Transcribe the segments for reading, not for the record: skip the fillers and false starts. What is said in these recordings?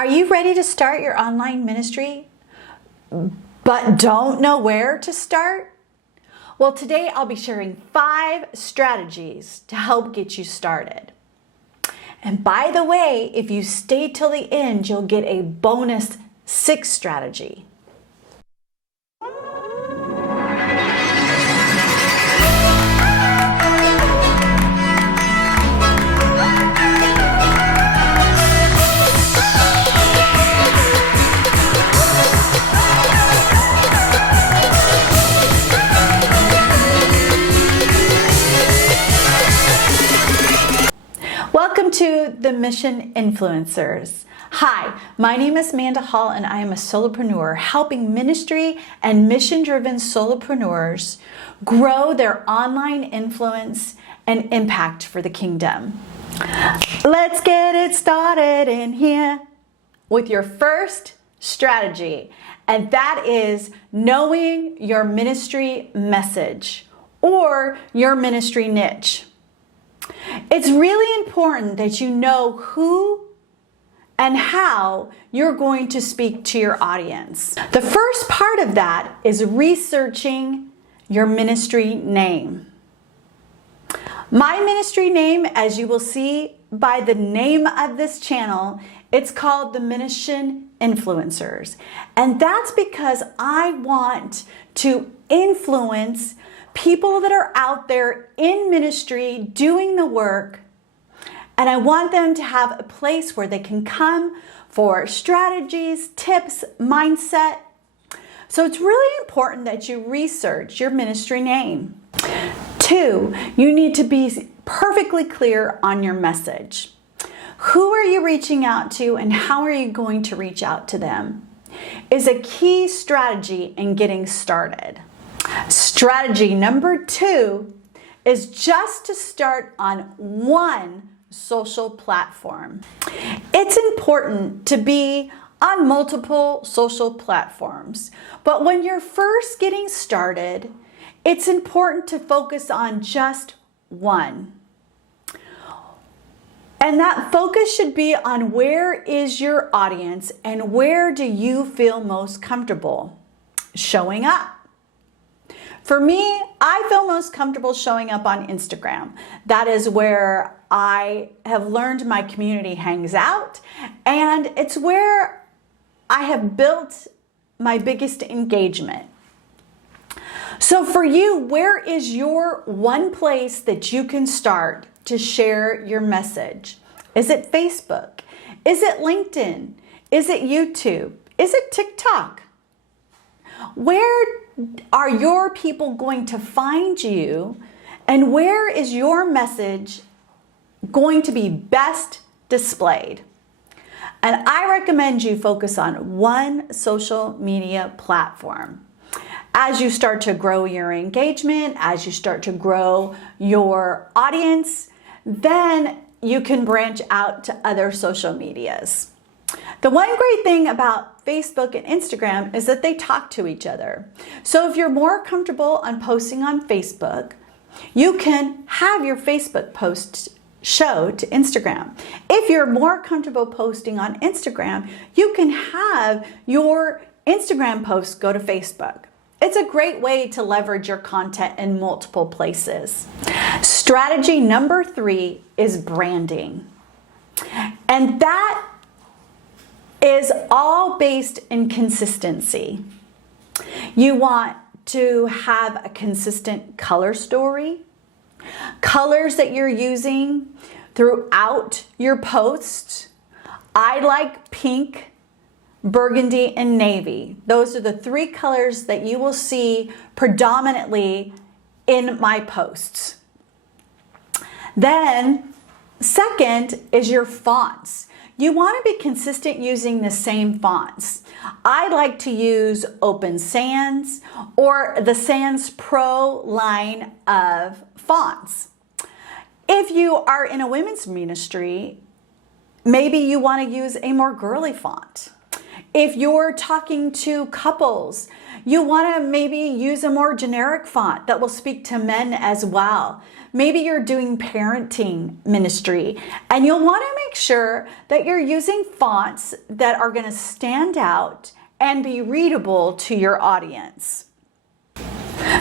Are you ready to start your online ministry, but don't know where to start? Well, today I'll be sharing 5 strategies to help get you started. And by the way, if you stay till the end, you'll get a bonus 6th strategy. Welcome to the Mission Influencers. Hi, my name is Amanda Hall and I am a solopreneur helping ministry and mission-driven solopreneurs grow their online influence and impact for the kingdom. Let's get it started in here with your first strategy, and that is knowing your ministry message or your ministry niche. It's really important that you know who and how you're going to speak to your audience. The first part of that is researching your ministry name. My ministry name, as you will see by the name of this channel, it's called the Mission Influencers. And that's because I want to influence people that are out there in ministry doing the work, and I want them to have a place where they can come for strategies, tips, mindset. So it's really important that you research your ministry name. 2, you need to be perfectly clear on your message. Who are you reaching out to and how are you going to reach out to them is a key strategy in getting started. Strategy number 2 is just to start on one social platform. It's important to be on multiple social platforms, but when you're first getting started, it's important to focus on just one. And that focus should be on where is your audience and where do you feel most comfortable showing up. For me, I feel most comfortable showing up on Instagram. That is where I have learned my community hangs out, and it's where I have built my biggest engagement. So for you, where is your one place that you can start to share your message? Is it Facebook? Is it LinkedIn? Is it YouTube? Is it TikTok? Where are your people going to find you, and where is your message going to be best displayed? And I recommend you focus on one social media platform. As you start to grow your engagement, as you start to grow your audience, then you can branch out to other social medias. The one great thing about Facebook and Instagram is that they talk to each other. So if you're more comfortable on posting on Facebook, you can have your Facebook posts show to Instagram. If you're more comfortable posting on Instagram, you can have your Instagram posts go to Facebook. It's a great way to leverage your content in multiple places. Strategy number 3 is branding. And that is all based in consistency. You want to have a consistent color story, colors that you're using throughout your posts. I like pink, burgundy, and navy. Those are the 3 colors that you will see predominantly in my posts. Then, second is your fonts. You want to be consistent using the same fonts. I like to use Open Sans or the Sans Pro line of fonts. If you are in a women's ministry, maybe you want to use a more girly font. If you're talking to couples, you want to maybe use a more generic font that will speak to men as well. Maybe you're doing parenting ministry, and you'll want to make sure that you're using fonts that are going to stand out and be readable to your audience.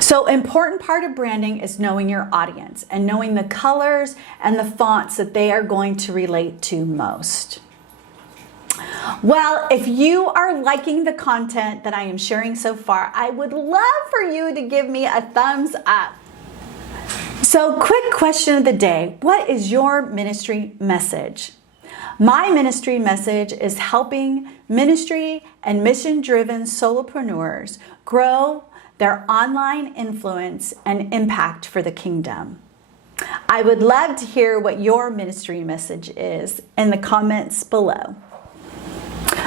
So, important part of branding is knowing your audience and knowing the colors and the fonts that they are going to relate to most. Well, if you are liking the content that I am sharing so far, I would love for you to give me a thumbs up. So, quick question of the day. What is your ministry message? My ministry message is helping ministry and mission-driven solopreneurs grow their online influence and impact for the kingdom. I would love to hear what your ministry message is in the comments below.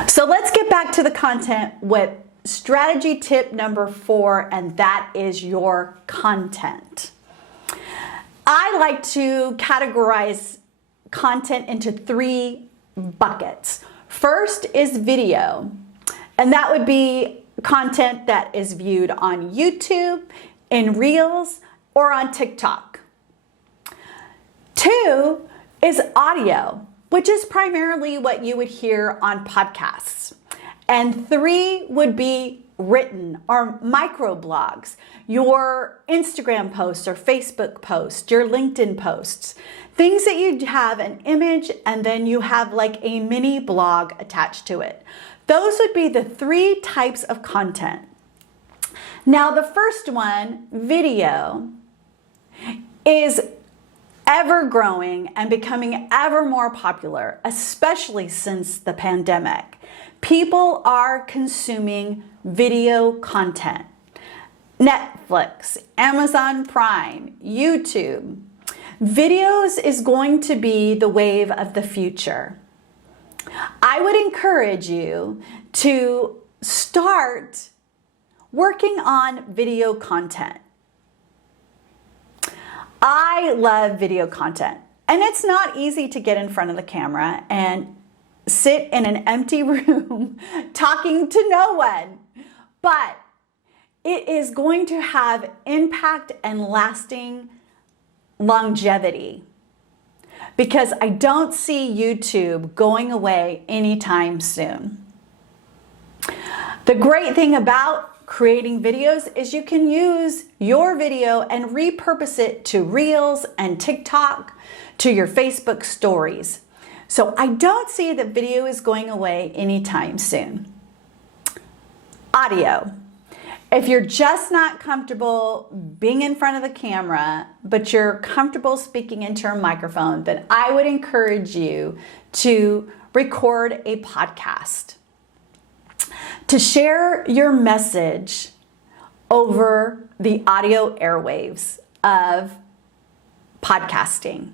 So let's get back to the content with strategy tip number 4, and that is your content. I like to categorize content into 3 buckets. First is video, and that would be content that is viewed on YouTube, in Reels, or on TikTok. 2 is audio, which is primarily what you would hear on podcasts. And 3 would be written or microblogs, your Instagram posts or Facebook posts, your LinkedIn posts, things that you have an image and then you have like a mini blog attached to it. Those would be the 3 types of content. Now, the first one, video, is ever growing and becoming ever more popular, especially since the pandemic. People are consuming video content. Netflix, Amazon Prime, YouTube. Videos is going to be the wave of the future. I would encourage you to start working on video content. I love video content, and it's not easy to get in front of the camera and sit in an empty room talking to no one, but it is going to have impact and lasting longevity because I don't see YouTube going away anytime soon. The great thing about creating videos is you can use your video and repurpose it to Reels and TikTok, to your Facebook stories. So I don't see that video is going away anytime soon. Audio. If you're just not comfortable being in front of the camera, but you're comfortable speaking into a microphone, then I would encourage you to record a podcast, to share your message over the audio airwaves of podcasting.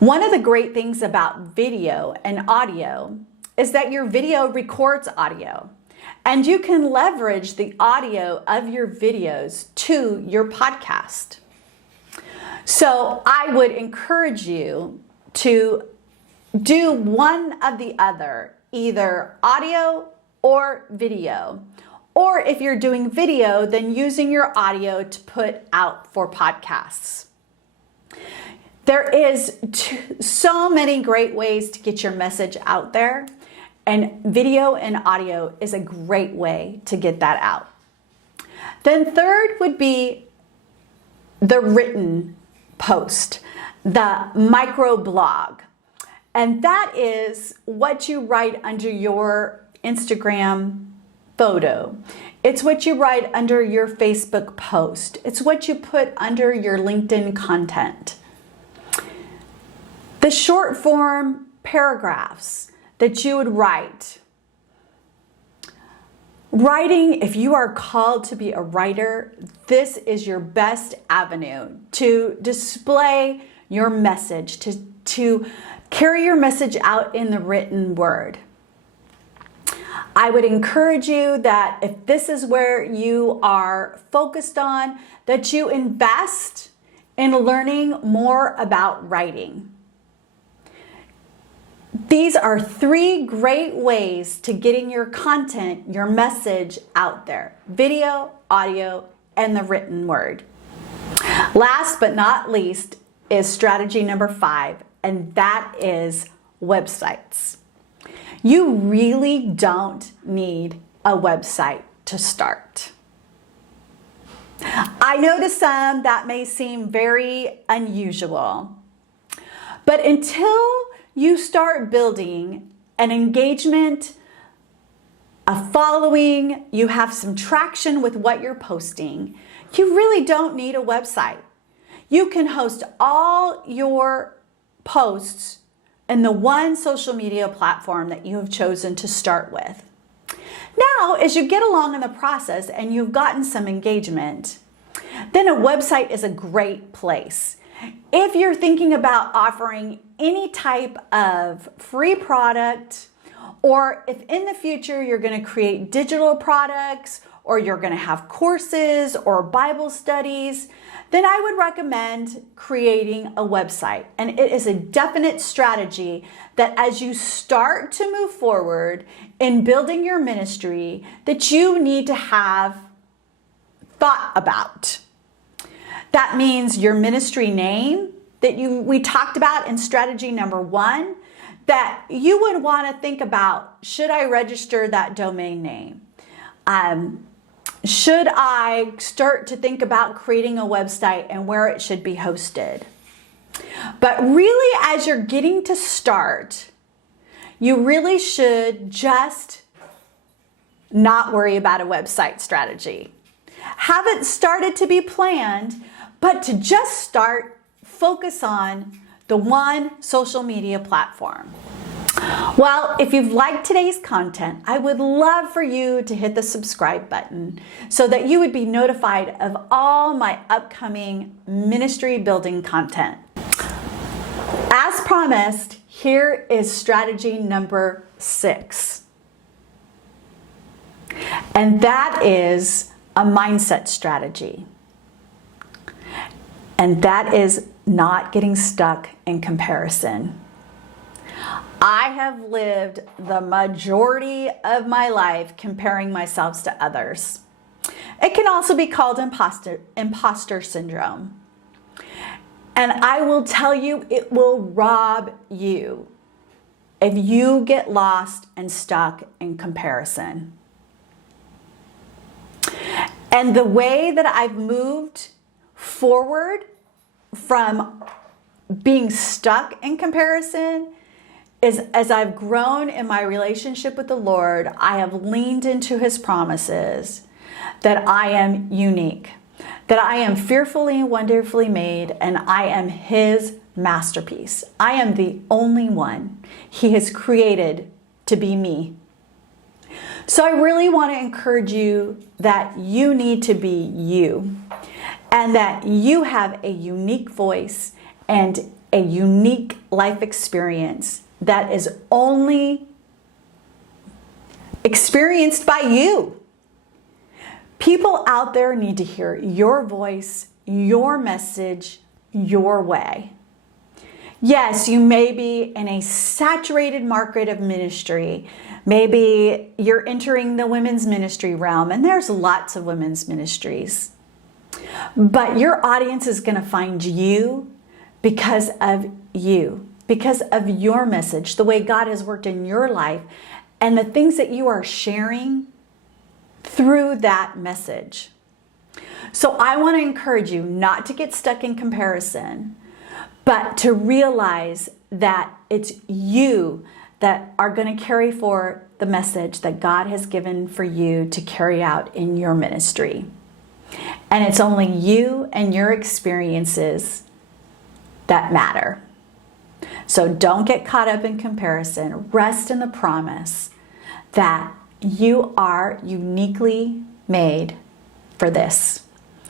One of the great things about video and audio is that your video records audio, and you can leverage the audio of your videos to your podcast. So I would encourage you to do one of the other, either audio or video. Or if you're doing video, then using your audio to put out for podcasts. There is so many great ways to get your message out there, and video and audio is a great way to get that out. Then third would be the written post, the microblog. And that is what you write under your Instagram photo. It's what you write under your Facebook post. It's what you put under your LinkedIn content. The short form paragraphs that you would write. Writing, if you are called to be a writer, this is your best avenue to display your message, to carry your message out in the written word. I would encourage you that if this is where you are focused on, that you invest in learning more about writing. These are 3 great ways to getting your content, your message out there: video, audio, and the written word. Last but not least is strategy number 5, and that is websites. You really don't need a website to start. I know to some that may seem very unusual, but until you start building an engagement, a following, you have some traction with what you're posting, you really don't need a website. You can host all your posts in the one social media platform that you have chosen to start with. Now, as you get along in the process and you've gotten some engagement, then a website is a great place. If you're thinking about offering any type of free product, or if in the future you're going to create digital products, or you're going to have courses or Bible studies, then I would recommend creating a website. And it is a definite strategy that as you start to move forward in building your ministry, that you need to have thought about. That means your ministry name that we talked about in strategy number 1, that you would want to think about, should I register that domain name? Should I start to think about creating a website and where it should be hosted? But really, as you're getting to start, you really should just not worry about a website strategy. Have it started to be planned, but to just start, focus on the one social media platform. Well, if you've liked today's content, I would love for you to hit the subscribe button so that you would be notified of all my upcoming ministry building content. As promised, here is strategy number 6. And that is a mindset strategy. And that is not getting stuck in comparison. I have lived the majority of my life comparing myself to others. It can also be called imposter syndrome. And I will tell you, it will rob you if you get lost and stuck in comparison. And the way that I've moved forward from being stuck in comparison is, as I've grown in my relationship with the Lord, I have leaned into His promises that I am unique, that I am fearfully and wonderfully made, and I am His masterpiece. I am the only one He has created to be me. So I really want to encourage you that you need to be you, and that you have a unique voice and a unique life experience that is only experienced by you. People out there need to hear your voice, your message, your way. Yes, you may be in a saturated market of ministry. Maybe you're entering the women's ministry realm, and there's lots of women's ministries. But your audience is going to find you because of you, because of your message, the way God has worked in your life, and the things that you are sharing through that message. So I want to encourage you not to get stuck in comparison, but to realize that it's you that are going to carry forward the message that God has given for you to carry out in your ministry. And it's only you and your experiences that matter. So don't get caught up in comparison. Rest in the promise that you are uniquely made for this.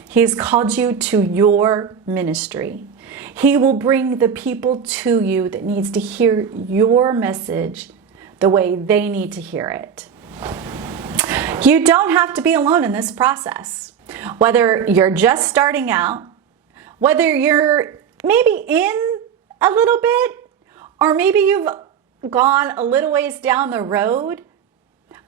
He's called you to your ministry. He will bring the people to you that needs to hear your message the way they need to hear it. You don't have to be alone in this process. Whether you're just starting out, whether you're maybe in a little bit, or maybe you've gone a little ways down the road,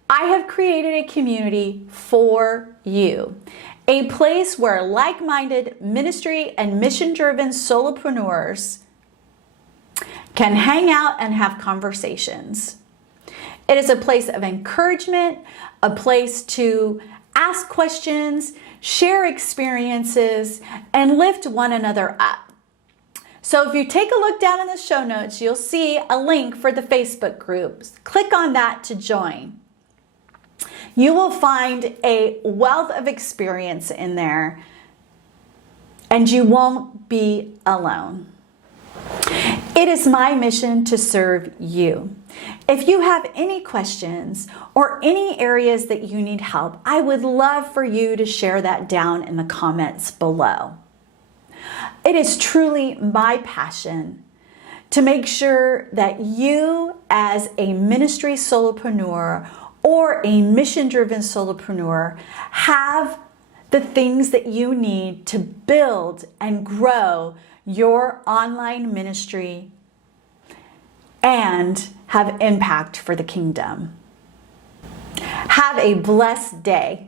I have created a community for you. a place where like-minded ministry and mission-driven solopreneurs can hang out and have conversations. It is a place of encouragement, a place to ask questions, share experiences, and lift one another up. So if you take a look down in the show notes, you'll see a link for the Facebook groups. Click on that to join. You will find a wealth of experience in there, and you won't be alone. It is my mission to serve you. If you have any questions or any areas that you need help, I would love for you to share that down in the comments below. It is truly my passion to make sure that you, as a ministry solopreneur or a mission-driven solopreneur, have the things that you need to build and grow your online ministry and have impact for the kingdom. Have a blessed day.